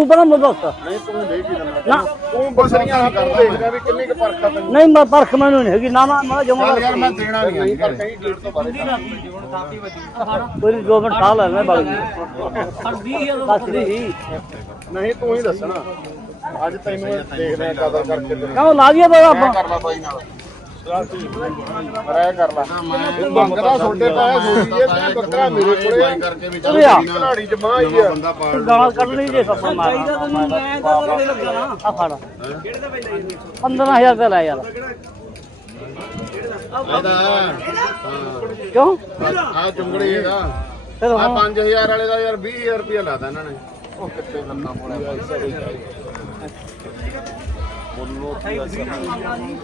ਤੂੰ ਪਹਿਲਾਂ ਮੁੱਦਾ ਦੱਸ ਨਹੀਂ ਤੂੰ ਕੀ ਦਿੰਦਾ ਨਾ ਤੂੰ ਬਸਰੀਆਂ ਹੱਥ ਦੇਖਦਾ ਵੀ ਕਿੰਨੀ ਕੁ ਪਰਖਾ ਤੈਨੂੰ ਨਹੀਂ ਮੈਂ ਪਰਖ ਮੈਨੂੰ ਨਹੀਂ ਹੈਗੀ ਨਾ ਨਾ ਮੈਂ ਜਮਾ ਯਾਰ ਮੈਂ ਦੇਣਾ ਨਹੀਂ ਪਰ ਕਹੀਂ ਗੇਟ ਤੋਂ ਬਾਰੇ ਕੋਈ ਦੋ ਮਿੰਟ ਸਾਹ ਲੈ ਮੈਂ ਬਗ ਗਈ ਨਹੀਂ ਤੂੰ ਹੀ ਦੱਸਣਾ ਅੱਜ ਤੈਨੂੰ ਦੇਖਦੇ ਕਦਰ ਕਰਕੇ ਕਹੋ ਲਾ ਦਈਏ ਬਾਬਾ ਆਪਾਂ ਕਰ ਲਾ ਬਾਈ ਨਾਲ ਰਹਿ ਕਰ ਲਾ ਮੰਗਦਾ ਛੋਟੇ ਪਾਇਆ ਸੋਚੀ ਜੇ ਮੈਂ ਬੱਕਰਾ ਮੇਰੇ ਕੋਲੇ ਆ ਕਰਕੇ ਵੀ ਚੱਲ ਯਾਰ। ਚ ਮਾਂ ਆਈ ਆ ਬੰਦਾ ਪਾੜ ਗਾਲਾਂ ਕੱਢ ਲਈ ਜੇ ਸੱਪਾ ਮਾਰ ਚਾਹੀਦਾ ਤੈਨੂੰ ਮੈਂ ਤਾਂ ਨਹੀਂ ਲੱਗਾ ਆ ਫੜ 15000 ਤੇ ਲੈ ਯਾਰ ਕਿਉਂ ਆ ਚੁੰਗੜੀ ਇਹਦਾ ਫਿਰ ਆ 5000 ਵਾਲੇ ਦਾ ਯਾਰ 20000 ਰੁਪਇਆ ਲਾਦਾ ਇਹਨਾਂ ਨੇ ਉਹ ਕਿੱਥੇ ਲੰਨਾ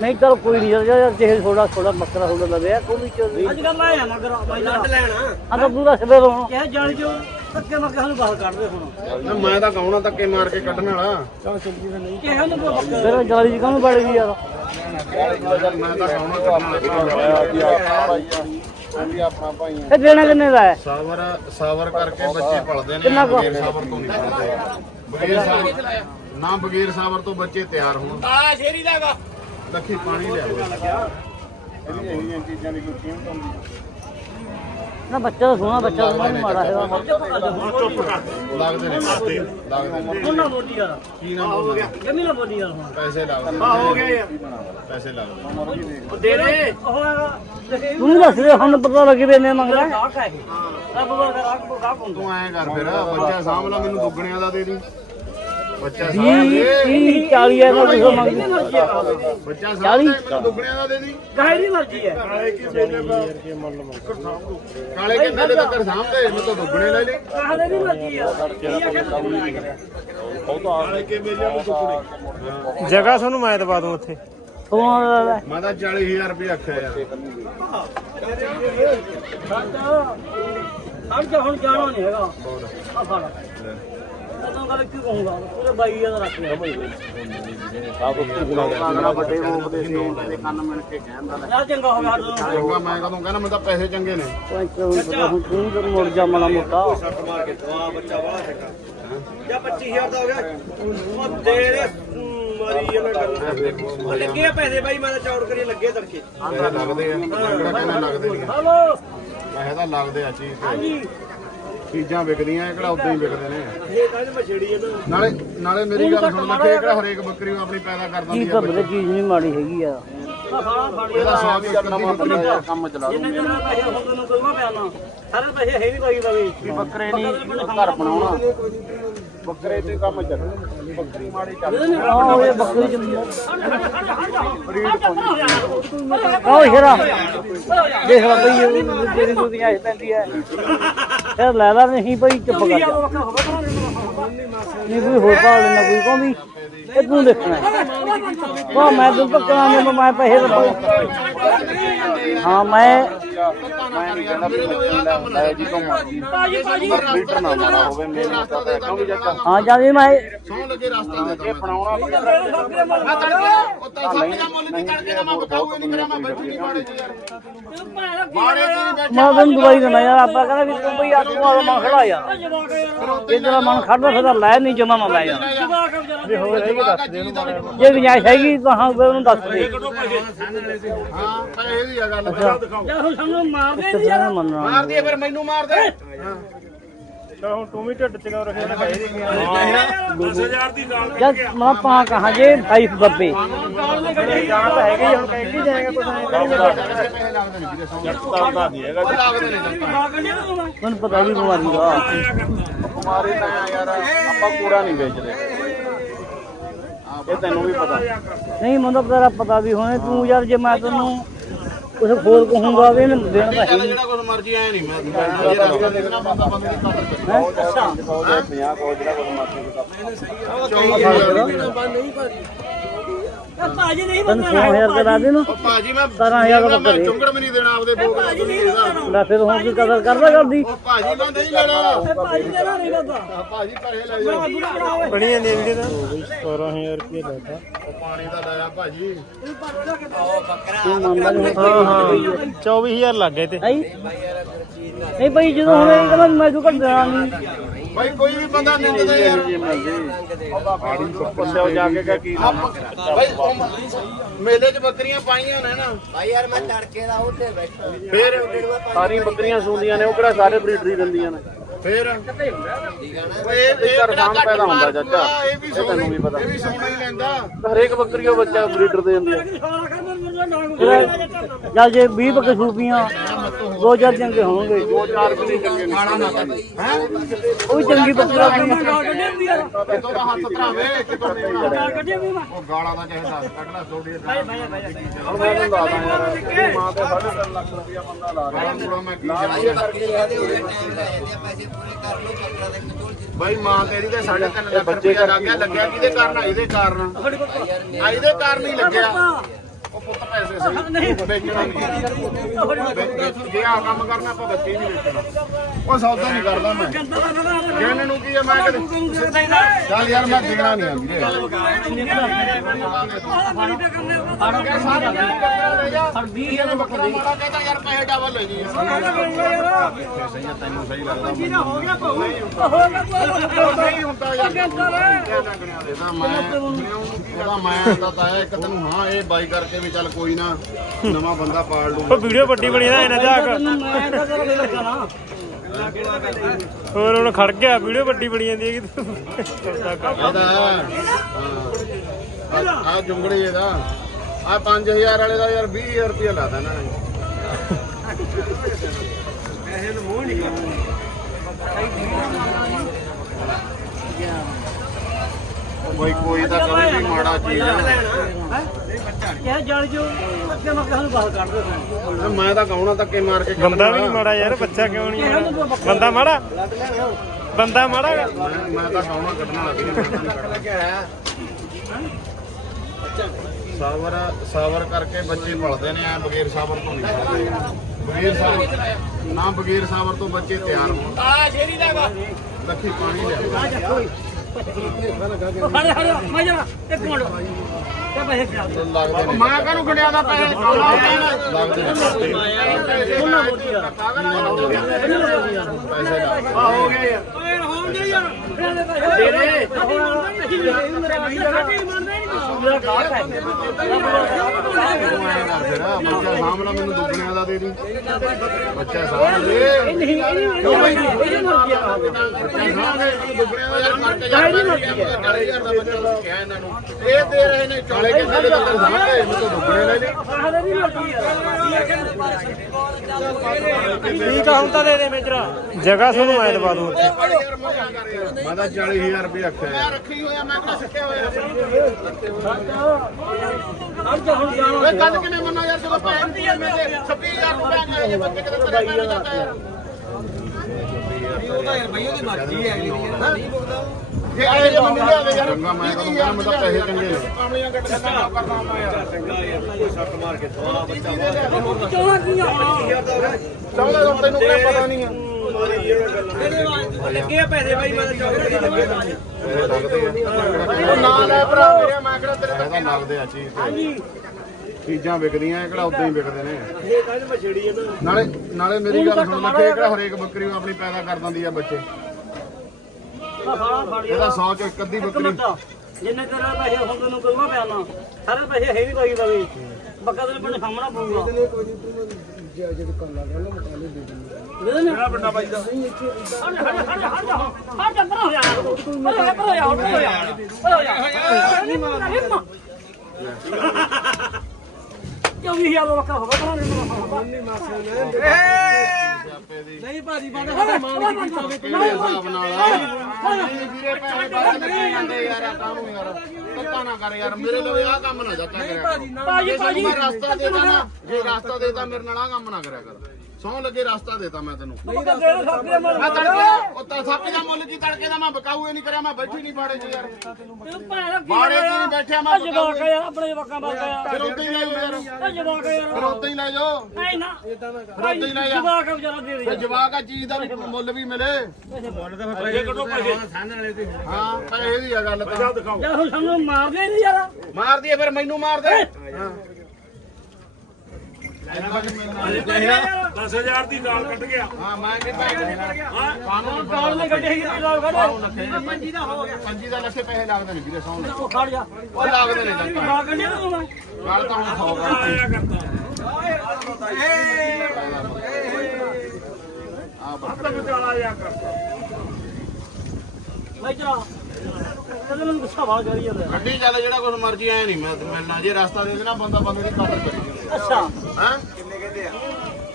ਨਹੀਂ ਚਲ ਕੋਈ ਨਹੀਂ ਯਾਰ ਜੇ ਥੋੜਾ ਥੋੜਾ ਬੱਕਰਾ ਥੋੜਾ ਲਵੇ ਆ ਕੋਈ ਚੱਲ ਅੱਜ ਕੱਲ ਆਇਆ ਮਗਰ ਲੱਟ ਲੈਣਾ। ਆ ਤਾਂ ਪੂਰਾ ਸਵੇਰ ਹੁਣ। ਕਿਹ ਜਾਣ ਜੋ ਧੱਕੇ ਮੱਕੇ ਸਾਨੂੰ ਬਾਹਰ ਕੱਢ ਦੇ ਹੁਣ। ਮੈਂ ਤਾਂ ਕਹਉਣਾ ਧੱਕੇ ਮਾਰ ਕੇ ਕੱਢਣ ਵਾਲਾ। ਕਿਹ ਨੂੰ ਫਿਰ ਜਾਲੀ ਜੀ ਕਾਹਨੂੰ ਬੜ ਗਈ ਯਾਰ? ਮੈਂ ਤਾਂ ਕਹਉਣਾ ਕੱਢਣ ਵਾਲਾ। ਹਾਂਜੀ ਆਪਣਾ ਭਾਈ। ਇਹ ਦੇਣਾ ਕਿੰਨੇ ਦਾ ਹੈ? ਸਾਵਰ ਸਾਵਰ ਕਰਕੇ ਬੱਚੇ ਪਲਦੇ ਨੇ। ਕੁ? ਸਾਵਰ ਤੋਂ ਨਹੀਂ ਪਲਦੇ। ਬਗੈਰ ਸਾਵਰ ਨਾ ਬਗੈਰ ਸਾਵਰ ਤੋਂ ਬੱਚੇ ਤਿਆਰ ਹੋਣ। ਆ ਸ਼ੇਰੀ ਦਾਗਾ ਲੱਖੀ ਪਾਣੀ ਚੀਜ਼ਾਂ ਦੀ ਕੋਈ ਕੀਮਤ ਹੁੰਦੀ ਨਾ ਬੱਚਾ ਤਾਂ ਸੋਹਣਾ ਬੱਚਾ ਨਹੀਂ ਮਾੜਾ ਹੈਗਾ। ਲੱਗਦੇ ਨੇ। ਲੱਗਦੇ ਨੇ। ਉਹਨਾਂ ਬੋਲੀ ਯਾਰ ਕੀ ਨਾ ਬੋਲਣਾ ਜਮੀ ਨਾ ਬੋਲੀ ਯਾਰ ਹੁਣ। ਪੈਸੇ ਲੱਗਦੇ ਹਾਂ ਹੋ ਗਿਆ ਯਾਰ ਪੈਸੇ ਲੱਗਦੇ ਦੇ ਦੇ। ਤੂੰ ਨਹੀਂ ਦੱਸ ਰਿਹਾ ਹੁਣ ਪਤਾ ਲੱਗੇ ਵੀ ਨੇ ਮੰਗਦਾ। ਰੱਬ ਵਰਗਾ ਰੱਬ ਕੋ ਕਾਹ ਤੂੰ ਐਂ ਕਰ ਫਿਰ ਬੱਚਾ ਸਾਂਭ ਲਾ ਮੈਨੂੰ ਦੁੱਗਣਿਆਂ ਦਾ ਦੇ ਦੀ। ਬੱਚਾ ਦੇ ਤੀਹ ਚਾਲੀ ਐ ਨਾ ਤੁਸੀਂ ਮੰਗਦੇ ਬੱਚਾ ਸਾਂਭ ਦੇ ਮੈਨੂੰ ਦੁੱਗਣਿਆਂ ਦਾ ਦੇ ਦੀ ਗਾਇ ਦੀ ਮਰਜ਼ੀ ਹੈ ਕਾਲੇ ਕੇ ਮੇਲੇ ਤੱਕ ਸਾਂਭ ਦੇ ਮੈਂ ਤਾਂ ਦੁੱਗਣੇ ਲੈ ਲਈ ਕਾਹਦੇ ਦੀ ਮਰਜ਼ੀ ਆ ਕਾਲੇ ਕੇ ਮੇਲੇ ਨੂੰ ਦੁੱਗਣੇ ਜਗ੍ਹਾ ਤੁਹਾਨੂੰ ਮੈਂ ਦਵਾ ਦੂੰ ਉੱਥੇ ਮੈਂ ਤਾਂ 40000 ਰੁਪਏ ਆਖਿਆ ਯਾਰ ਹਰ ਜਾ ਹੁਣ ਜਾਣਾ ਨਹੀਂ ਹੈਗਾ ਆ ਫੜ ਤੈਨੂੰ ਗੱਲ ਕੀ ਕਹੂੰਗਾ? ਪੂਰੇ ਬਾਈ ਦਾ ਰੱਖ ਲਿਆ। ਵੱਡੇ ਰੂਪ ਦੇ ਸੀ ਇਹਦੇ ਕੰਨ ਮਿਲ ਕੇ ਕਹਿੰਦਾ ਯਾਰ ਚੰਗਾ ਹੋ ਗਿਆ ਚੰਗਾ ਮੈਂ ਕਦੋਂ ਕਹਿੰਦਾ ਮੈਂ ਤਾਂ ਪੈਸੇ ਚੰਗੇ ਨੇ। ਹੁਣ ਤੂੰ ਤੇ ਮੁੜ ਜਾ ਮਣਾ ਮੋਟਾ। ਜਾਂ 25000 ਦਾ ਹੋ ਗਿਆ। ਉਹ ਦੇ ਮਰੀ ਇਹਨਾਂ ਗੱਲ। ਲੱਗੇ ਪੈਸੇ ਬਾਈ ਮੈਂ ਤਾਂ ਚੌੜ ਕਰੀ ਲੱਗੇ ਤੜਕੇ। ਲੱਗਦੇ ਆ। ਲੱਗਦੇ ਨਹੀਂ ਪੈਸੇ ਤਾਂ ਲੱਗਦੇ ਆ ਚੀਜ਼ ਤੇ। ਚੀਜ਼ਾਂ ਵਿਕਦੀਆਂ ਇਹ ਕਿਹੜਾ ਉਦਾਂ ਹੀ ਵਿਕਦੇ ਨੇ। ਇਹ ਇਹਨਾਂ ਨਾਲੇ ਨਾਲੇ ਮੇਰੀ ਗੱਲ ਸੁਣ ਲੈ ਇਹ ਕਿਹੜਾ ਹਰੇਕ ਬੱਕਰੀ ਨੂੰ ਆਪਣੀ ਪੈਦਾ ਕਰ ਕੀ ਦਿੰਦੀ ਆ ਭੱਬਲੇ ਚੀਜ਼ ਨਹੀਂ ਮਾੜੀ ਹੈਗੀ ਆ। ਇਹਦਾ ਹੀ ਕਰਨਾ ਬੱਕਰੀ ਕੰਮ ਚਲਾ ਜਿੰਨੇ ਜਿੰਨੇ ਪੈਸੇ ਹੁੰਦੇ ਨੂੰ ਕੋਈ ਪਿਆ ਨਾ ਸਾਰੇ ਪੈਸੇ ਹੈ ਨਹੀਂ ਕੋਈ ਬਾਈ ਵੀ। ਬੱਕਰੇ ਨਹੀਂ ਘਰ ਬਣਾਉਣਾ। ਬੱਕਰੇ ਤੇ ਕੰਮ ਚੱਲ ਬੱਕਰੀ ਮਾੜੀ ਚੱਲ ਆਹ ਇਹ ਬੱਕਰੀ ਚ ਆਹ ਸ਼ੇਰਾ ਦੇਖ ਲੈ ਬਈ ਤੇਰੀ ਦੁਨੀਆ ਇਸ ਪੈਂਦੀ ਹੈ। ਫਿਰ ਲੈ ਲਾ ਨਹੀਂ ਬਈ ਚੁੱਪ ਕਰ ਜਾ। ਨਹੀਂ ਕੋਈ ਹੋਰ ਭਾਲ ਲੈਣਾ ਕੋਈ ਕਹਿੰਦੀ ਇਹ ਤੂੰ ਦੇਖਣਾ ਉਹ ਮੈਂ ਤੈਨੂੰ ਪੱਕਣਾ ਨਹੀਂ ਮੈਂ ਪੈਸੇ ਲੱਭੋ ਹਾਂ ਮੈਂ ਮੈਂ ਨਹੀਂ ਕਹਿੰਦਾ ਵੀ ਲੈ ਜੀ ਤੋਂ ਮਰਜ਼ੀ। ਲੀਟਰ ਨਾ ਮਾਰਾ ਹੋਵੇ ਮੇਰੇ ਨਾਲ ਤਾਂ ਕਿਉਂ ਵੀ ਜੱਟਾ। ਹਾਂ ਜਾਂਦੀ ਮੈਂ ਸੌ ਲੱਗੇ ਰਸਤਾ ਦੇ ਦੋ ਬਣਾਉਣਾ ਮੈਂ ਤੜਕੇ ਉਹ ਤਾਂ ਸਭ ਦਾ ਮੁੱਲ ਵੀ ਤੜਕੇ ਦਾ ਮੈਂ ਬਕਾਊ ਨਹੀਂ ਕਰਾਂ ਮੈਂ ਬੈਠੀ ਨਹੀਂ ਬਾੜੇ ਚ ਯਾਰ ਬਾੜੇ ਮੈਂ ਤੈਨੂੰ ਦਵਾਈ ਦਿੰਦਾ ਯਾਰ ਆਪਾਂ ਕਹਿੰਦਾ ਵੀ ਤੂੰ ਬਈ ਆ ਤੂੰ ਆ ਮਨ ਖੜਾ ਯਾਰ। ਜੇ ਤੇਰਾ ਮਨ ਖੜਦਾ ਫਿਰ ਤਾਂ ਲੈ ਨਹੀਂ ਜਮਾ ਮੈਂ ਲੈ ਯਾਰ ਜੇ ਹੋਰ ਹੈਗੀ ਦੱਸ ਦੇ ਇਹਨੂੰ ਜੇ ਗੁੰਜਾਇਸ਼ ਹੈਗੀ ਤਾਂ ਹਾਂ ਫਿਰ ਉਹਨੂੰ ਦੱਸ ਦੇ। ਹਾਂ ਪੈਸੇ ਦੀ ਆ ਗੱਲ। ਯਾਰ ਹੁਣ ਸਾਨੂੰ ਮਾਰ ਦੇ ਨਹੀਂ ਯਾਰ। ਮੰਨਣਾ। ਮਾਰ ਦੇ ਫਿਰ ਮੈਨੂੰ ਮਾਰ ਦੇ ਚਲ ਹੁਣ ਤੂੰ ਵੀ ਢਿੱਡ ਚ ਕਿਉਂ ਰੱਖਿਆ? ਤਾਂ ਪੈਸੇ ਨਹੀਂ ਜਦ ਮੈਂ ਪਾ ਕਹਾਂ ਜੇ ਭਾਈ ਬੱਬੇ। ਜਾਣ ਤਾਂ ਹੈਗੇ ਹੀ, ਹੁਣ ਕਹਿ ਕੇ ਜਾਏਗਾ ਕੁਝ ਨਹੀਂ। ਪੈਸੇ ਲੱਗਦੇ ਨਹੀਂ ਵੀਰੇ ਸੌ ਲੱਗਦੇ ਨੇ ਮੈਨੂੰ ਪਤਾ ਵੀ ਬਿਮਾਰੀ ਦਾ। ਕੁਮਾਰੀ ਤਾਂ ਯਾਰ ਆਪਾਂ ਕੂੜਾ ਨਹੀਂ ਵੇਚਦੇ। ਇਹ ਤੈਨੂੰ ਵੀ ਪਤਾ। ਨਹੀਂ ਮੈਨੂੰ ਪਤਾ ਵੀ ਹੋਣੇ ਤੂੰ ਯਾਰ ਜੇ ਮੈਂ ਤੈਨੂੰ ਕੁਝ ਹੋਰ ਕਹੂੰਗਾ ਵੀ ਇਹਨੂੰ ਦੇਣ ਦਾ ਹੈ ਜਿਹੜਾ ਕੁਝ ਮਰਜ਼ੀ ਆਏ ਨਹੀਂ ਮੈਂ ਮੈਂ ਜਿਹੜਾ ਦੇਖਣਾ ਬੰਦਾ ਬੰਦੇ ਦੀ ਕਦਰ ਕਰੇ ਅੱਛਾ। 50 ਕੋ ਜਿਹੜਾ ਕੁਝ ਮਰਜ਼ੀ ਭਾਜੀ। ਨਹੀਂ ਬੰਦਾ 10000 ਦਾ ਲਾ ਦੇ ਨੂੰ ਭਾਜੀ ਮੈਂ 17000 ਦਾ ਮੈਂ ਬੱਕਰੇ ਚੁੰਗੜ ਵੀ ਨਹੀਂ ਦੇਣਾ ਆਪਦੇ ਬੋਗ ਲੈ ਫਿਰ ਹੁਣ ਕੀ ਕਦਰ ਕਰਦਾ ਕਰਦੀ ਭਾਜੀ ਮੈਂ ਨਹੀਂ ਲੈਣਾ। ਭਾਜੀ ਦੇਣਾ ਨਹੀਂ ਬਾਬਾ ਭਾਜੀ ਪੈਸੇ ਲੈ ਜਾ ਬਣੀ ਜਾਂਦੀ ਹੈ ਵੀਡੀਓ ਤਾਂ। 17000 ਰੁਪਏ ਉਹ ਪਾਣੀ ਦਾ ਲਾਇਆ ਭਾਜੀ। ਮੰਨਦਾ ਨਹੀਂ ਹਾਂ ਹਾਂ। 24000 ਲੱਗ ਗਏ ਤੇ। ਨਹੀਂ। ਨਹੀਂ ਭਾਈ ਜਦੋਂ ਹੁਣ ਇਹ ਕਹਿੰਦਾ ਮੈਂ ਤੂੰ ਘੱਟ ਦੇਣਾ ਨਹੀਂ? ਭਾਈ ਕੋਈ ਵੀ ਬੰਦਾ ਨਿੰਦਦਾ ਯਾਰ। ਪੁੱਛਿਓ ਜਾ ਕੇ ਕਿ ਕੀ ਭਾਈ ਮੇਲੇ 'ਚ ਬੱਕਰੀਆਂ ਪਾਈਆਂ ਨੇ ਨਾ। ਭਾਈ ਯਾਰ ਮੈਂ ਤੜਕੇ ਦਾ ਉੱਥੇ ਬੈਠਾ। ਫੇਰ? ਸਾਰੀ ਬੱਕਰੀਆਂ ਸੂੰਦੀਆਂ ਨੇ ਉਹ ਕਿਹੜਾ ਸਾਰੇ ਬਰੀਡਰ ਹੀ ਦਿੰਦੀਆਂ ਨੇ? ਫੇਰ? ਓਏ ਸਾਂਭ ਘੱਟ ਪੈਦਾ ਹੁੰਦਾ ਚਾਚਾ। ਇਹ ਵੀ ਤੈਨੂੰ ਵੀ ਪਤਾ। ਇਹ ਵੀ ਸੋਨਾ ਹੀ ਲੈਂਦਾ। ਹਰੇਕ ਬੱਕਰੀ ਉਹ ਬੱਚਾ ਬਰੀਡਰ ਦੇ ਦਿੰਦੇ ਆ। ਚੱਲ ਜੇ 20 ਬੱਕੇ ਸੂਪੀਆਂ ਦੋ ਚਾਰ ਚੰਗੇ ਹੋਣਗੇ। ਦੋ ਚਾਰ ਵੀ ਨਹੀਂ ਚੰਗੇ ਖਾਣਾ ਨਾ ਹੈ? ਉਹ ਵੀ ਚੰਗੀ ਬੱਕਰਾ ਕਿਤੋਂ ਦਾ ਹੱਥ ਧਰਾਵੇ ਕਿਤੋਂ ਨਹੀਂ ਉਹ ਗਾਲਾਂ ਦਾ ਚਾਹੇ ਦੱਸ ਕੱਢਣਾ ਥੋੜੀ ਹੁਣ ਮੈਂ ਤੁਹਾਨੂੰ ਦੱਸਦਾ ਯਾਰ। ਇਹ ਮਾਂ ਤੇ 3.5 ਲੱਖ ਰੁਪਇਆ ਬੰਦਾ ਲਾ ਰਿਹਾ। ਮੈਂ ਕੀ ਜਾਣਾ। ਬਾਈ ਮਾਂ ਤੇਰੀ ਤੇ 3.5 ਲੱਖ ਰੁਪਇਆ ਲੱਗ ਗਿਆ। ਲੱਗਿਆ ਕਿਹਦੇ ਕਾਰਨ? ਇਹਦੇ ਕਾਰਨ। ਆ ਇਹਦੇ ਕਾਰਨ ਹੀ ਲੱਗਿਆ। ਪੁੱਤ ਪੈਸੇ ਸਹੀ ਵੇਚਣਾ ਨਹੀਂ। ਜੇ ਆ ਕੰਮ ਕਰਨਾ ਆਪਾਂ ਬੱਚੇ ਹੀ ਨਹੀਂ ਵੇਚਣਾ। ਉਹ ਸੌਦਾ ਨਹੀਂ ਕਰਦਾ ਮੈਂ। ਜਿਹਨਾਂ ਨੂੰ ਕੀ ਆ ਮੈਂ ਕਦੇ ਚੱਲ ਯਾਰ ਮੈਂ ਦੇਣਾ ਨਹੀਂ ਆ। ਵੀਰੇ ਹਰ 20000 ਦਾ ਬੱਕਰਾ ਮਾੜਾ ਕਹਿੰਦਾ ਯਾਰ ਪੈਸੇ ਡਬਲ ਲੈ ਜੀ। ਸਹੀ ਆ ਤੈਨੂੰ ਸਹੀ ਲੱਗਦਾ। ਨਹੀਂ ਹੁੰਦਾ ਯਾਰ ਇਹਦਾ ਮੈਂ ਇਹਦਾ ਮੈਂ ਤਾਂ ਤਾਇਆ ਇੱਕ ਤੈਨੂੰ ਹਾਂ ਇਹ ਬਾਈ ਕਰਕੇ ਵੀ ਚੱਲ ਕੋਈ ਨਾ ਨਵਾਂ ਬੰਦਾ ਪਾਲ ਲੂੰ ਵੀਡੀਓ ਵੱਡੀ ਬਣੀ ਨਾ ਇਹਨਾਂ ਜਾ ਮੈਂ ਤਾਂ ਤੇਰਾ ਨਹੀਂ ਲੱਗਣਾ ਹੋਰ ਹੁਣ ਖੜ ਗਿਆ ਵੀਡੀਓ ਵੱਡੀ ਬਣੀ ਜਾਂਦੀ ਹੈ ਕਿ ਇਹਦਾ ਹਾਂ ਆ ਜੁੰਗੜੀ ਇਹਦਾ ਆ 5000 ਵਾਲੇ ਦਾ ਯਾਰ 20000 ਰੁਪਏ ਲਾਦਾ ਇਹਨਾਂ ਨੇ ਉਹ ਬਈ ਕੋਈ ਤਾਂ ਕਵੇ ਵੀ ਮਾੜਾ ਚੀਜ਼ ਆ। ਇਹ ਜਲ ਜੋ ਅੱਗੇ ਮੈਂ ਕਹਾਂ ਬਾਹਰ ਕੱਢ ਦੇ ਤੇ ਮੈਂ ਤਾਂ ਕਹਉਣਾ ਧੱਕੇ ਮਾਰ ਕੇ ਬੰਦਾ ਵੀ ਨਹੀਂ ਮਾੜਾ ਯਾਰ ਬੱਚਾ ਕਿਉਂ ਨਹੀਂ ਮਾੜਾ ਬੰਦਾ ਮਾੜਾ? ਬੰਦਾ ਮਾੜਾ ਗਾ। ਮੈਂ ਮੈਂ ਤਾਂ ਕਹਉਣਾ ਕੱਢਣਾ ਲੱਗ ਗਿਆ ਸਾਵਰ ਸਾਵਰ ਕਰਕੇ ਬੱਚੇ ਪਲਦੇ ਨੇ ਐ ਬਗੈਰ ਸਾਵਰ ਤੋਂ ਨਹੀਂ ਪਲਦੇ। ਬਗੈਰ ਸਾਵਰ ਨਾ ਬਗੈਰ ਸਾਵਰ ਤੋਂ ਬੱਚੇ ਤਿਆਰ ਹੋਣ। ਆ ਸ਼ੇਰੀ ਦਾ ਵਾ। ਲੱਖੀ ਪਾਣੀ ਲਿਆ ਹੜੇ ਹੜੇ ਮੈਂ ਜਰਾ ਇੱਕ ਮਿੰਟ। ਤੇ ਪੈਸੇ ਖਿਆ ਲੱਗਦੇ ਨੇ ਮੈਂ ਕਾਹਨੂੰ ਖੜਿਆ ਦਾ ਪੈਸੇ ਨੇ। ਉਹਨਾਂ ਬੋਲੀ ਯਾਰ ਪੈਸੇ ਲਾ ਹੋ ਗਿਆ ਯਾਰ। ਓਏ ਹੋਣ ਦੇ ਯਾਰ। ਦੇ ਦੇ ਮੇਰਾ ਮੇਰਾ ਗਾਹਕ ਹੈ। ਬੱਚਾ ਸਾਹਮਣਾ ਮੈਨੂੰ ਦੁੱਗਣਿਆਂ ਦਾ ਦੇ ਦੀ ਬੱਚਾ ਸਾਹਮਣੇ ਨਹੀਂ ਕਿਉਂ ਬਈ ਇਹ ਮਰ ਗਿਆ ਬੱਚਾ ਸਾਹਮਣੇ ਦੁੱਗਣਿਆਂ ਦਾ ਯਾਰ ਕਰਕੇ ਜਾ 40000 ਦਾ ਬੱਚਾ ਕਿਹਾ ਇਹਨਾਂ ਨੂੰ ਇਹ ਦੇ ਰਹੇ ਨੇ ਚੌਲੇ ਕਿੱਥੇ ਦੇ ਲੱਗ ਸਾਹਮਣੇ ਇਹਨੂੰ ਤਾਂ ਦੁੱਗਣੇ ਲੈ ਲਈ ਹਾਲੇ ਨਹੀਂ ਮਰਦੀ ਠੀਕ ਆ ਹੁਣ ਤਾਂ ਦੇ ਦੇ ਮੇਜਰਾ। ਜਗ੍ਹਾ ਤੁਹਾਨੂੰ ਮੈਂ ਦਵਾ ਦੂੰ। ਉੱਥੇ ਮੈਂ ਤਾਂ 40000 ਰੁਪਏ ਆਖਿਆ। ਰੱਖੀ ਹੋਇਆ ਮੈਂ ਕਿਹੜਾ ਸਿੱਖਿਆ ਹੋਇਆ। ਓਏ ਗੱਲ ਕਿਵੇਂ ਮੰਨਾ ਯਾਰ ਜਦੋਂ ਪੈਸੇ ਨਹੀਂ ਮਿਲਦੇ 26000 ਰੁਪਏ ਆਏ ਜੇ ਬੱਚੇ ਕਿਤੇ ਤੇਰੇ ਪੈਣ ਜਾਂਦਾ ਯਾਰ। ਜੇ ਆਏ ਜੇ ਮੰਨੀ ਲਿਆਵੇ ਯਾਰ ਚੰਗਾ ਮੈਂ ਤਾਂ ਕਹਿੰਦਾ ਮੈਂ ਤਾਂ ਪੈਸੇ ਚੰਗੇ ਲੈ ਕਾਮਲੀਆਂ ਗੱਡ ਕਰਨਾ ਕਰਨਾ ਮੈਂ। ਯਾਰ ਚਾਹਾਂ ਕੀ ਆ ਚਾਹੁੰਦਾ ਤਾਂ ਤੈਨੂੰ ਕਿਹੜਾ ਪਤਾ ਨਹੀਂ ਆ। ਲੱਗੇ ਆ ਪੈਸੇ ਬਾਈ ਮੈਂ ਤਾਂ ਲੱਗੇ ਲੱਗਦੇ ਆ। ਉਹ ਨਾ ਲੈ ਭਰਾ ਮੇਰੇ ਮੈਂ ਕਿਹੜਾ ਤੇਰੇ ਤੋਂ ਲੱਗਦੇ ਆ ਚੀਜ਼ ਤੇ। ਚੀਜ਼ਾਂ ਵਿਕਦੀਆਂ ਇਹ ਕਿਹੜਾ ਉਦਾਂ ਹੀ ਵਿਕਦੇ ਨੇ ਇਹ ਕੱਲ ਮਛੜੀ ਇਹਨਾਂ ਨਾਲੇ ਨਾਲੇ ਮੇਰੀ ਗੱਲ ਸੁਣ ਲੱਗੇ ਕਿਹੜਾ ਹਰੇਕ ਬੱਕਰੀ ਨੂੰ ਆਪਣੀ ਪੈਦਾ ਕਰ ਦਿੰਦੀ ਆ ਬੱਚੇ ਇਹਦਾ 100 ਚੋਂ ਇੱਕ ਅੱਧੀ ਬੱਕਰੀ ਜਿੰਨੇ ਤੇਰਾ ਪੈਸੇ ਹੁਣ ਤੈਨੂੰ ਕਰੂਗਾ ਪਿਆਣਾ ਸਾਰੇ ਪੈਸੇ ਹੈ ਨਹੀਂ ਕੋਈ ਬਾਈ ਬੱਕਾ ਤੈਨੂੰ ਪਿੰਡ ਸਾਹਮਣਾ ਪਊਗਾ ਇਹਦੇ ਕੋਈ ਨਹੀਂ ਤੂੰ ਜੇ ਜੇ ਕੱਲ ਲਾ ਲੈ ਮਕਾ ਲੈ ਦੇ ਦੇ ਮੇਰਾ ਵੱਡਾ ਬਾਈ ਦਾ ਹਟ ਹਟ ਹਟ ਹਟ ਹਟ ਪਰ ਹੋ ਯਾਰ ਪਰ ਹੋ ਯਾਰ ਪਰ ਹੋ ਯਾਰ ਪਰ ਹੋ ਯਾਰ ਨਹੀਂ ਮਾਰ 24000 ਦਾ ਵੱਖਰਾ ਹੋਗਾ ਬਣਾਉਣੇ ਦਾ ਵੱਖਰਾ ਹੋਗਾ ਨਹੀਂ ਮਾਸਾ ਨਹੀਂ ਭਾਜੀ ਬਾਣਾ ਸਾਡਾ ਮਾਨ ਕੀ ਕੀਤਾ ਹੋਵੇ ਹਿਸਾਬ ਨਾਲ ਵੀਰੇ ਪੈਸੇ ਬਾਹਰ ਨਿਕਲ ਜਾਂਦੇ ਯਾਰ ਆ ਕੰਮ ਯਾਰ ਧੱਕਾ ਨਾ ਕਰ ਯਾਰ ਮੇਰੇ ਲਈ ਆਹ ਕੰਮ ਨਾ ਜਾਤਾ ਕਰਿਆ ਭਾਜੀ ਭਾਜੀ ਮੈਂ ਰਸਤਾ ਦੇਦਾ ਨਾ ਜੇ ਰਸਤਾ ਦੇਤਾ ਮੇਰੇ ਨਾਲ ਆਹ ਕੰਮ ਨਾ ਕਰਿਆ ਕਰ। ਸੌ ਲੱਗੇ ਰਸਤਾ ਦੇਤਾ ਮੈਂ ਤੈਨੂੰ। ਮਰ ਮੈਂ ਤੜਕੇ ਉਹ ਤਾਂ ਸੱਪ ਦਾ ਮੁੱਲ ਕੀ ਤੜਕੇ ਦਾ ਮੈਂ ਬਕਾਊ ਹੀ ਨਹੀਂ ਕਰਿਆ ਮੈਂ ਬੈਠੀ ਨਹੀਂ ਬਾੜੇ 'ਚ ਯਾਰ। ਤੈਨੂੰ ਭੈਣ ਕੀ ਬਾੜੇ 'ਚ ਨਹੀਂ ਬੈਠਿਆ ਮੈਂ ਜਵਾਕ ਯਾਰ ਆਪਣੇ ਜਵਾਕਾਂ ਬਾਤਾਂ ਯਾਰ ਫਿਰ ਉੱਤੇ ਹੀ ਲੈ ਜਾਓ ਯਾਰ। ਉਹ ਜਵਾਕ ਫਿਰ ਯਾਰ। ਉੱਤੇ ਹੀ ਲੈ ਜਾਓ। ਐ ਨਾ। ਫਿਰ ਉੱਤੇ ਹੀ ਲੈ ਜਾ। ਜਵਾਕ ਵਿਚਾਰਾ ਦੇ ਫਿਰ ਦੇ ਜਵਾਕ ਆ ਚੀਜ਼ ਦਾ ਵੀ ਮੁੱਲ ਵੀ ਮਿਲੇ। ਪੈਸੇ ਕੱਢੋ ਪੈਸੇ ਹਾਂ ਪੈਸੇ ਦੀ ਆ ਗੱਲ ਤਾਂ। ਹੁਣ ਸਾਨੂੰ ਮਾਰਦੇ ਨਹੀਂ ਯਾਰ ਮਾਰ ਦਈਏ ਫਿਰ ਮੈਨੂੰ ਮਾਰ ਦੇ ਹਾਂ ਇੰਨਾ ਕੁ ਮਿਲਣਾ 10000 ਦੀ ਗਾਲ ਕੱਢ ਗਿਆ। ਹਾਂ ਮੈਂ ਨਹੀਂ ਭਾਈ ਕਾਨੂੰਨ ਕਾਲ ਨੇ ਗੱਡੇ ਹੀ ਲਾਲ ਗੱਡੇ ਪੰਜੀ ਦਾ ਹੋ ਗਿਆ। ਪੰਜੀ ਦਾ ਲੱਖੇ ਪੈਸੇ ਲੱਗਦੇ ਨੇ ਵੀਰੇ ਸੌਣ ਉਹ ਖੜ ਜਾ। ਉਹ ਲੱਗਦੇ ਨੇ ਨਾ ਗੱਡੇ ਨੂੰ ਮੈਂ। ਗੱਲ ਤਾਂ ਹੁਣ 100 ਕਰਤੀ ਆਇਆ ਕਰਦਾ ਆ ਬਸ। ਹੱਥ ਵਿਚਾਲਾ ਆਇਆ ਕਰਦਾ ਮੈਂ ਚਲਾ। ਕਦੇ ਮੈਨੂੰ ਗੁੱਸਾ ਵਾਲ ਕਰੀ ਜਾਂਦਾ ਗੱਡੀ ਚੱਲ ਜਿਹੜਾ ਕੁਝ ਮਰਜ਼ੀ ਐ ਨਹੀਂ ਮੈਂ ਮਿਲਣਾ। ਜੇ ਰਸਤਾ ਦੇ ਦੇਣਾ ਬੰਦਾ ਬੰਦੇ ਦੀ ਕਦਰ ਕਰੀ ਅੱਛਾ। ਹਾਂ? ਕਿੰਨੇ ਕਹਿੰਦੇ ਆ?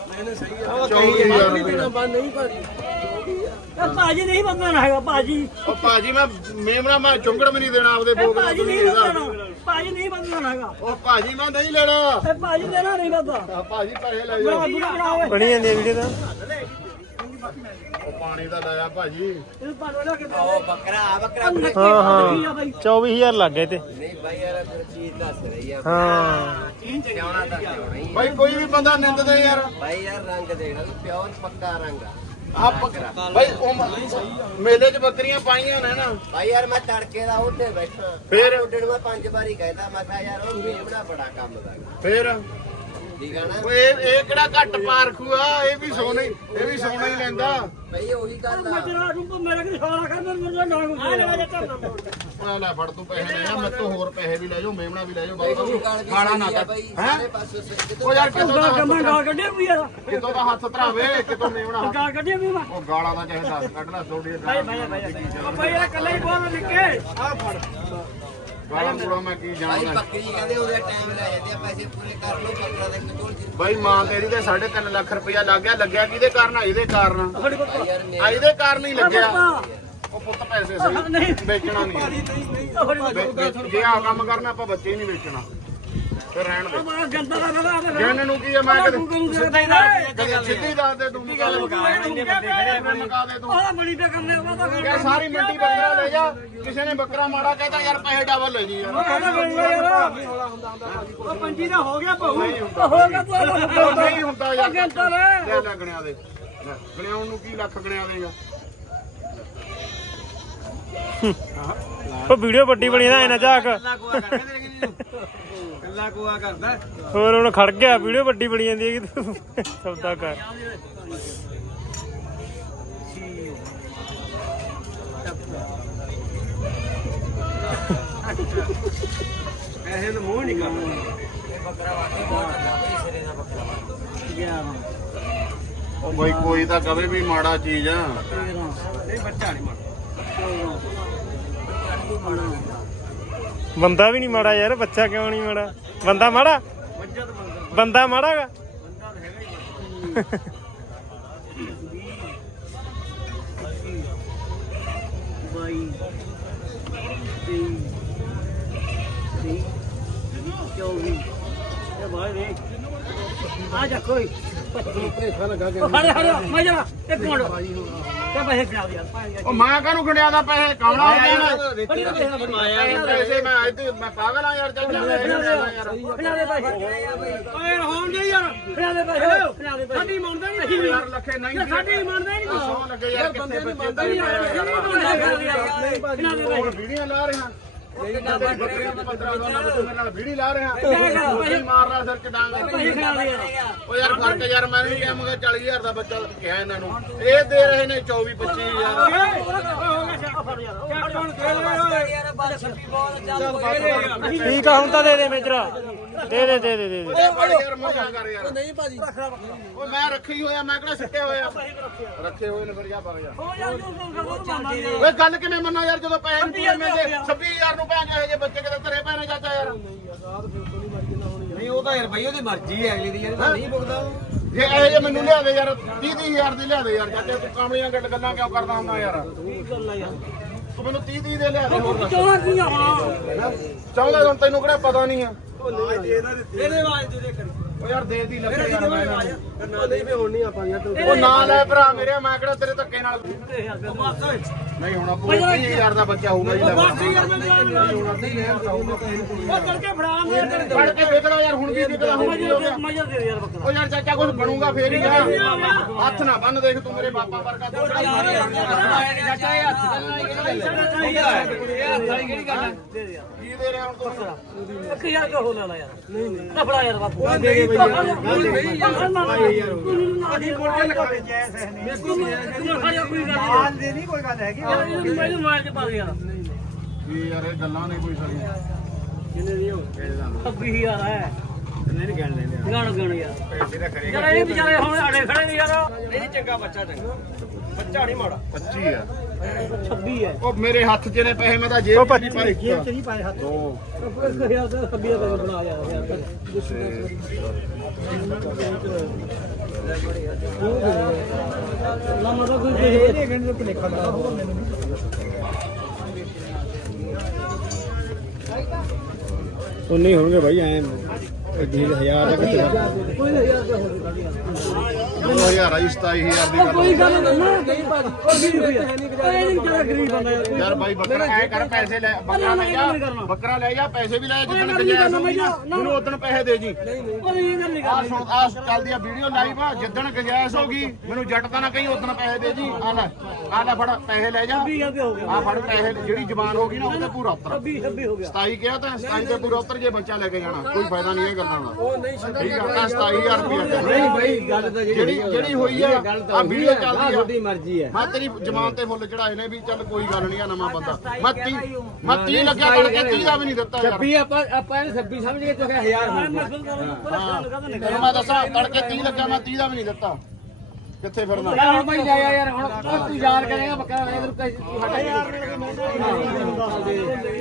ਮੈਨੇ ਸਹੀ ਆ। 24000 ਰੁਪਏ ਇਹ ਭਾਜੀ। ਨਹੀਂ ਬੰਦਣਾ ਹੈਗਾ ਭਾਜੀ। ਉਹ ਭਾਜੀ ਮੈਂ ਮੇਮਣਾ ਮੈਂ ਚੁੰਗੜ ਵੀ ਨਹੀਂ ਦੇਣਾ ਆਪਦੇ ਬੋਗ ਭਾਜੀ ਨਹੀਂ ਬੰਦਣਾ ਭਾਜੀ ਨਹੀਂ ਬੰਦਣਾ ਹੈਗਾ। ਉਹ ਭਾਜੀ ਮੈਂ ਨਹੀਂ ਲੈਣਾ। ਭਾਜੀ ਦੇਣਾ ਨਹੀਂ ਬੰਦਾ। ਆ ਭਾਜੀ ਪੈਸੇ ਲੈ ਜਾਓ। ਬੁਣਾ ਜਾਂਦੀ ਹੈ ਵੀਡੀਓ ਤਾਂ। ਉਹ ਪਾਣੀ ਦਾ ਲਾਇਆ ਭਾਜੀ। ਇਹ ਪਾਣੋ ਕਿ ਉਹ ਬੱਕਰਾ ਆ ਬੱਕਰਾ ਹਾਂ ਹਾਂ। ਕੀ ਆ ਬਾਈ। 24000 ਲੱਗ ਗਏ ਤੇ। ਨਹੀਂ ਬਾਈ ਯਾਰ ਫਿਰ ਚੀਜ਼ ਦੱਸ ਰਹੀ ਆ। ਹਾਂ। ਸਿਆਉਣਾ ਤਾਂ ਸਿਆਉਣਾ ਹੀ ਆ। ਭਾਈ ਕੋਈ ਵੀ ਬੰਦਾ ਨਿੰਦਦਾ ਯਾਰ। ਬਾਈ ਯਾਰ ਰੰਗ ਦੇਖਣਾ ਤੂੰ ਪਿਓਰ ਪੱਕਾ ਰੰਗ ਆ। ਆ ਭਾਈ ਉਹ ਮ- ਮੇਲੇ 'ਚ ਬੱਕਰੀਆਂ ਪਾਈਆਂ ਨੇ ਨਾ। ਬਾਈ ਯਾਰ ਮੈਂ ਤੜਕੇ ਦਾ ਉੱਤੇ ਬੈਠਾ। ਫਿਰ? ਮੈਂ ਪੰਜ ਵਾਰੀ ਕਹਿਤਾ ਮੈਂ ਕਿਹਾ ਯਾਰ ਉਹ ਮੇਮਣਾ ਬੜਾ ਕੰਮ ਦਾ। ਫੇਰ? ਠੀਕ ਆ ਨਾ? ਓਏ ਇਹ ਇਹ ਕਿਹੜਾ ਘੱਟ ਪਾਰਖੂ ਆ ਇਹ ਵੀ ਸੋਨਾ ਹੀ ਇਹ ਵੀ ਸੋਨਾ ਹੀ ਲੈਂਦਾ। ਬਈ ਉਹੀ ਗੱਲ ਆ। ਤੇਰਾ ਰੂਪ ਮੇਰਾ ਕਿ ਸਾਰਾ ਕਰ ਮੈਨੂੰ ਨਾ ਨਾ ਆ ਲੈ ਜਾ ਚੱਲ ਆ ਲੈ। ਫੜ ਤੂੰ ਪੈਸੇ ਲੈ ਜਾ ਮੇਰੇ ਤੋਂ ਹੋਰ ਪੈਸੇ ਵੀ ਲੈ ਜਾਓ ਮੇਮਣਾ ਵੀ ਲੈ ਜਾਓ ਬਾਈ ਬਾਬਾ ਖਾਣਾ ਨਾ ਕਰ। ਹੈ? ਉਹ ਯਾਰ ਕਿਤੋਂ ਦਾ ਕੰਮਾਂ ਗਾ ਕੱਢਿਆ ਵੀ ਯਾਰ ਕਿਤੋਂ ਦਾ ਹੱਥ ਧਰਾਵੇ ਕਿਤੋਂ ਮੇਮਣਾ? ਗਾ ਕੱਢਿਆ ਵੀ ਮੈਂ। ਉਹ ਗਾਲਾਂ ਦਾ ਚਾਹੇ ਦੱਸ ਕੱਢਣਾ ਥੋੜੀ ਭਾਈ ਭਾਈ ਭਾਈ ਭਾਈ। ਇਹ ਕੱਲੇ ਹੀ ਬੋਲ ਲਿਖੇ ਆ ਫੜ। ਗਾਲਾਂ ਮੂੜਾ ਮੈਂ ਕੀ ਬਾਈ ਜਾਣਦਾ ਬੱਕਰੀ ਕਹਿੰਦੇ ਉਹਦੇ ਟਾਈਮ ਲੈ ਜਾਂਦੇ ਆ ਪੈਸੇ ਪੂਰੇ ਕਰ ਲਓ ਬੱਕਰਾ ਦੇ ਕੋਲ ਜੀ ਬਾਈ ਮਾਂ ਤੇਰੀ ਤੇ 3.5 ਲੱਖ ਰੁਪਇਆ ਲੱਗ ਗਿਆ। ਲੱਗਿਆ ਕਿਹਦੇ ਕਾਰਨ? ਆ? ਇਹਦੇ ਕਾਰਨ। ਆ ਇਹਦੇ ਕਾਰਨ ਹੀ ਲੱਗਿਆ। ਉਹ ਪੁੱਤ ਪੈਸੇ। ਸਹੀ ਵੇਚਣਾ ਨਹੀਂ। ਜੇ ਆ ਕੰਮ ਕਰਨਾ ਆਪਾਂ ਬੱਚੇ ਹੀ ਨਹੀਂ ਵੇਚਣਾ। ਫਿਰ ਰਹਿਣ ਦੇ। ਬੜਾ ਗੰਦਾ ਦਾ ਬੜਾ ਜਿੰਨ ਨੂੰ ਕੀ ਆ ਮੈਂ ਕਦੇ ਤੂੰ ਸਿੱਧਾ ਹੀ ਦੱਸ ਕਦੇ ਸਿੱਧੀ ਦੱਸ ਦੇ ਤੂੰ ਮੁਕਾ ਦੇ ਮੁਕਾ ਦੇ ਤੂੰ ਆ ਬੜੀ ਤੇ। ਕਰਨੇ ਉਹ ਤਾਂ ਕਿਆ ਸਾਰੀ ਮੰਡੀ ਬੱਕਰਾ ਲੈ ਜਾ। ਕਿਸੇ ਨੇ ਬੱਕਰਾ ਮਾੜਾ ਕਹਿਤਾ ਯਾਰ ਪੈਸੇ ਡਬਲ ਲੈ ਜੀ ਯਾਰ। ਉਹ ਪੰਜੀ ਦਾ ਹੋ ਗਿਆ ਬਹੂ ਹੋ ਗਿਆ ਤੂੰ ਉਹ ਨਹੀਂ ਹੁੰਦਾ ਯਾਰ। ਗੰਦਾ ਲੈ। ਲੈ ਲੈ ਗਣਿਆ ਦੇ। ਲੈ, ਗਣਿਆਉਣ ਨੂੰ ਕੀ ਲੱਖ ਗਣਿਆ ਦੇਗਾ? ਉਹ ਵੀਡੀਓ ਵੱਡੀ ਬਣੀ ਨਾ ਇਹਨਾਂ ਝਾਕ। ਕੱਲਾ ਕੋਆ ਕਰਦਾ। ਹੋਰ ਹੁਣ ਖੜ ਗਿਆ ਵੀਡੀਓ ਵੱਡੀ ਬਣੀ ਜਾਂਦੀ ਹੈ ਕਿ ਤੂੰ। ਸੌਦਾ ਕਰ। ਪੈਸੇ ਨੂੰ ਮੂੰਹ ਨਹੀਂ ਕਰਦਾ। ਉਹ ਬਈ ਕੋਈ ਤਾਂ ਕਵੇ ਵੀ ਮਾੜਾ ਚੀਜ਼। ਆ ਨਹੀਂ ਬੱਚਾ ਨਹੀਂ ਬੰਦਾ ਵੀ ਨਹੀਂ ਮਾੜਾ ਯਾਰ ਬੱਚਾ ਕਿਉਂ ਨਹੀਂ ਮਾੜਾ? ਬੰਦਾ ਮਾੜਾ? ਬੰਦਾ ਮਾੜਾਗਾ? ਬਾਈ ਤੇਈ ਤੇਈ ਚੌਵੀ ਇਹ ਬਾਈ ਨੇ ਆ ਜਾ ਕੋਈ। ਹਰੇ ਹਰੇ ਮੈਂ ਜਰਾ ਇੱਕ ਮਿੰਟ। ਤੇ ਪੈਸੇ ਖਿਆ ਦੇ ਯਾਰ ਉਹ ਮੈਂ ਕਾਹਨੂੰ ਗਣਿਆ ਦਾ ਪੈਸੇ ਕਮਲਾ ਹੋ ਗਿਆ ਮੈਂ ਪੈਸੇ ਪੈਸੇ ਮੈਂ ਇੱਥੇ ਮੈਂ ਪਾਗਲ ਆ ਯਾਰ ਚੱਲ ਜਾ ਯਾਰ ਖਿਆ ਦੇ ਪੈਸੇ ਓਏ ਹੋਣ ਦੇ ਯਾਰ ਖਿਆ ਦੇ ਪੈਸੇ ਖਿਆ ਦੇ ਪੈਸੇ ਸਾਡੀ ਮੰਨਦਾ ਨਹੀਂ ਯਾਰ ਲੱਖੇ ਨਹੀਂ ਸਾਡੀ ਮੰਨਦਾ ਨਹੀਂ ਸੌ ਲੱਗੇ ਯਾਰ ਕਿੱਥੇ ਬੱਚੇ ਦਾ ਹੋਰ ਵੀਡੀਓ ਲਾ ਰਹੇ ਹਾਂ ਬੱਕਰੀਆਂ ਦੇ 15 ਨਾਲ ਤੂੰ ਮੇਰੇ ਨਾਲ ਵੀਡੀਓ ਲਾ ਰਹੇ ਹਾਂ ਉਹ ਮਾਰ ਰਿਹਾ ਸਿਰ ਡਾਂਗ ਉਹ ਯਾਰ ਫ਼ਰਕ ਯਾਰ ਮੈਂ ਵੀ ਕਿਹਾ ਮਗਾ 40000 ਦਾ ਬੱਚਾ ਕਿਹਾ ਇਹਨਾਂ ਨੂੰ ਇਹ ਦੇ ਰਹੇ ਨੇ 24 25000 ਠੀਕ ਆ ਹੁਣ ਤਾਂ ਦੇ ਦੇ ਮੇਜਰਾ। ਦੇ ਦੇ ਦੇ ਦੇ ਦੇ ਦੇ। ਯਾਰ ਮਜ਼ਾ ਕਰ ਯਾਰ। ਨਹੀਂ ਭਾਜੀ। ਉਹ ਮੈਂ ਰੱਖੀ ਹੋਇਆ ਮੈਂ ਕਿਹੜਾ ਸਿੱਟੇ ਹੋਇਆ? ਰੱਖੇ ਹੋਏ ਨੇ ਫਿਰ ਜਾ। ਵਗ ਜਾ ਓਏ ਗੱਲ ਕਿਵੇਂ ਮੰਨਾ ਯਾਰ ਜਦੋਂ ਪੈਸੇ ਨਹੀਂ ਪੂਰੇ ਮਿਲਦੇ 26000 ਨੂੰ ਭੈਣ ਜਿਹੇ ਜੇ ਬੱਚੇ ਕਿਤੇ ਧਰੇ ਪੈਣੇ ਚਾਚਾ ਯਾਰ। ਨਹੀਂ ਉਹ ਤਾਂ ਯਾਰ ਬਾਈ ਉਹਦੀ ਮਰਜ਼ੀ ਹੈ ਅਗਲੀ ਦੀ ਯਾਰ ਨਹੀਂ ਭੁਗਦਾ ਜੇ ਇਹ ਜੇ ਮੈਨੂੰ ਲਿਆ ਦੇ ਯਾਰ 30 30000 ਦੀ ਲਿਆ ਦੇ ਯਾਰ ਚਾਚਾ ਤੂੰ ਕਾਮਲੀਆਂ ਗੱਡ ਗੱਲਾਂ ਕਿਉਂ ਕਰਦਾ ਹੁੰਦਾ ਯਾਰ? ਤੂੰ ਮੈਨੂੰ 30 30 ਦੇ ਲਿਆ ਦੇ ਹੋਰ ਦੱਸ। ਚਾਹੁੰਦਾ ਤਾਂ ਤੈਨੂੰ ਕਿਹੜਾ ਪਤਾ ਨਹੀਂ ਆ। ਇਹਦੇ ਆਵਾਜ਼ ਤੂੰ ਦੇਖ ਉਹ ਯਾਰ ਦੇ ਦੀ ਲੱਗੇ ਯਾਰ ਮੈਂ। ਨੂੰ। ਨਾ ਨਹੀਂ ਵੀ ਹੁਣ ਨਹੀਂ ਆਪਾਂ ਯਾਰ ਤੂੰ ਉਹ ਨਾ ਲੈ ਭਰਾ ਮੇਰੇ ਮੈਂ ਕਿਹੜਾ ਤੇਰੇ ਧੱਕੇ ਨਾਲ ਨਹੀਂ ਹੋਣਾ ਪੂਰੇ 30000 ਦਾ ਬੱਚਾ ਹੋਊਗਾ ਜੀ। ਲੈ ਬਸ ਯਾਰ ਮੈਂ ਜਾਣ ਉਹ ਤੜਕੇ ਫੜਾ ਮੈਂ ਤੜਕੇ। ਫੜ ਕੇ ਵੇਚ ਲਓ ਯਾਰ ਹੁਣ ਕੀ ਵਿਕਦਾ ਹੁਣ ਕੀ ਹੋ ਗਿਆ ਮਜ਼ਾ ਦੇ ਯਾਰ ਬੱਕਰਾ। ਉਹ ਯਾਰ ਚਾਚਾ ਕੁਝ ਬਣੂਗਾ ਫੇਰ ਹੀ ਆ ਹੱਥ ਨਾ ਬੰਨ ਦੇਖ ਤੂੰ ਮੇਰੇ ਬਾਪਾ ਵਰਗਾ ਤੂੰ ਚਾਚਾ ਇਹ ਹੱਥ ਦਾ ਇਹ ਹੱਥ ਵਾਲੀ ਕਿਹੜੀ ਗੱਲ ਹੈ ਦੇ ਦੇ ਕੀ ਦੇ ਰਿਹਾ ਹੁਣ ਤੂੰ? ਇੱਕ ਹਜ਼ਾਰ ਕਿਉਂ ਹੋ ਲੈਣਾ ਯਾਰ। ਨਹੀਂ ਨਹੀਂ। ਕਪੜਾ ਯਾਰ ਬਾਪੂ। ਨਹੀਂ ਨਹੀਂ ਯਾਰ ਅਸੀਂ ਕੋਲ ਕੇ ਲਗਾ ਦੇ ਜੈਸ ਹੈ ਨਹੀਂ। ਕੋਈ ਗੱਲ ਨਹੀਂ ਦੇ ਨਹੀਂ। ਕੋਈ ਗੱਲ ਹੈਗੀ। ਮੈਨੂੰ ਮਾਰ ਕੇ ਪਾ ਦੇ ਯਾਰ ਕੀ ਯਾਰ ਇਹ ਗੱਲਾਂ ਨਹੀਂ ਕੋਈ ਸਾਰੀਆਂ ਕਿੰਨੇ ਦੀ ਹੋ। 26000 ਹੈ ਨਹੀਂ ਨਹੀਂ ਕਹਿਣ ਲੈਂਦੇ ਗਣ ਗਣ ਯਾਰ ਪੈਸੇ ਦਾ ਖਰੇ ਯਾਰ ਇਹ ਵਿਚਾਰੇ ਹੁਣ ਅੜੇ ਖੜੇ ਨੇ ਯਾਰ ਨਹੀਂ ਚੰਗਾ ਬੱਚਾ ਚੰਗਾ ਬੱਚਾ ਨਹੀਂ ਮਾੜਾ 25 ਆ 26 ਹੈ ਉਹ ਮੇਰੇ ਹੱਥ 'ਚ ਨੇ ਪੈਸੇ ਮੈਂ ਤਾਂ ਜੇਬ 'ਚ ਨਹੀਂ ਪਾਏ ਜੇਬ ਚ ਨਹੀਂ ਪਾਏ ਹੱਥ ਦੋ ਇੱਕ ਹਜ਼ਾਰ ਦਾ 26 ਦਾ ਬਣਾ ਯਾਰ ਯਾਰ ਨਾ ਮਤਲਬ ਕੋਈ ਇਹ ਗੰਢ ਤੇ ਲਿਖਾ ਦਾ ਉਹ ਨਹੀਂ ਹੋਣਗੇ ਭਾਈ ਐ 20000 ਦਾ ਕਿਤੇ। ਕੋਈ ਹੋ ਗਈ 2000 ਆਈ 27000 ਦੀ ਗੱਲ ਕੋਈ ਗੱਲ ਨਹੀਂ ਨਾ ਨਹੀਂ ਭਾਜੀ ਉਹ ਵੀ ਨਹੀਂ ਹੋਇਆ ਇਹ ਨਹੀਂ ਜਿਹੜਾ ਗਰੀਬ ਬੰਦਾ ਯਾਰ ਕੋਈ ਯਾਰ ਬਾਈ ਬੱਕਰਾ ਐ ਕਰ ਪੈਸੇ ਲੈ ਬੱਕਰਾ ਲੈ ਜਾ ਬੱਕਰਾ ਲੈ ਜਾ ਪੈਸੇ ਵੀ ਲੈ ਜਾ ਜਿੱਦਣ ਗੰਜਾਇਸ਼ ਹੋਊਗੀ। ਨਾ ਮੈਨੂੰ ਉਦੋਂ ਪੈਸੇ ਦੇ ਜੀ। ਉਹ ਇਹ ਗੱਲ ਨਹੀਂ। ਆ ਕਰਨੀ ਸੁਣ ਆ ਚੱਲਦੀ ਆ ਵੀਡੀਓ ਲਾਈਵ ਆ ਜਿੱਦਣ ਗੰਜਾਇਸ਼ ਹੋਗੀ ਮੈਨੂੰ ਜੱਟ ਤਾਂ ਨਾ ਕਹੀਂ ਉਦੋਂ ਪੈਸੇ ਦੇ ਜੀ। ਆ ਲੈ ਆ ਲੈ ਫੜ ਪੈਸੇ ਲੈ ਜਾ। 20000 ਰੁਪਏ ਹੋ ਗਿਆ। ਆ ਫੜ ਪੈਸੇ ਜਿਹੜੀ ਜ਼ਬਾਨ ਹੋਗੀ ਨਾ ਉਹਦੇ ਪੂਰਾ ਉੱਤਰ। 26 26 ਹੋ ਗਿਆ। 27 ਕਿਹਾ ਤਾਂ 27 ਤੇ ਪੂਰਾ ਉੱਤਰ ਜੇ ਬੱਚਾ ਲੈ ਕੇ ਜਾਣਾ ਕੋਈ ਫਾਇਦਾ ਨਹੀਂ ਇਹ ਗੱਲਾਂ ਦਾ ਉਹ ਨਹੀਂ ਠੀਕ ਆ ਤਾਂ 27000 ਰੁਪਏ ਨਹੀਂ ਭਾਈ ਗੱਲ ਤਾਂ ਜਿਹੜੀ ਜਿਹੜੀ ਹੋਈ ਆ। ਆ ਵੀਡੀਓ ਚੱਲਦੀ ਆ। ਤੁਹਾਡੀ ਮਰਜ਼ੀ ਹੈ ਮੈਂ ਤੇਰੀ ਜ਼ਮਾਨ ਤੇ ਫੁੱਲ ਚੜਾਏ ਨੇ ਵੀ ਚੱਲ ਕੋਈ ਗੱਲ ਨਹੀਂ ਆ ਨਵਾਂ ਬੰਦਾ। ਮੈਂ 30 ਮੈਂ 30 ਲੱਗਿਆ ਤੜਕੇ 30 ਦਾ ਵੀ ਨਹੀਂ ਦਿੱਤਾ ਯਾਰ। ਵੀ ਆਪਾਂ ਆਪਾਂ ਇਹਨੂੰ 26 ਸਮਝ ਕੇ ਚੁੱਕਿਆ 1000 ਮੈਂ ਮਸਲ ਕਰਾਂ ਪਰੇਸ਼ਾਨ ਕਰਾਂ। ਨਹੀਂ ਤੈਨੂੰ ਮੈਂ ਦੱਸਾਂ ਤੜਕੇ 30 ਲੱਗਿਆ ਮੈਂ 30 ਦਾ ਵੀ ਨਹੀਂ ਦਿੱਤਾ। ਕਿੱਥੇ ਫਿਰਨਾ? ਯਾਰ ਹੁਣ ਭਾਈ ਜਾਇਆ ਯਾਰ ਹੁਣ ਤੂੰ ਯਾਰ ਕਰੇਗਾ ਬੱਕਰਾ ਲੈ ਤੂੰ ਕਹੀ ਤੂੰ ਹਟਾ ਯਾਰ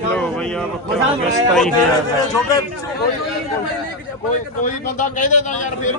ਲੋ ਬਈ ਆ ਬੱਕਰਾ 27000 ਦਾ ਕੋਈ ਕੋਈ ਬੰਦਾ ਕਹਿ ਦੇਦਾ ਯਾਰ ਫੇਰ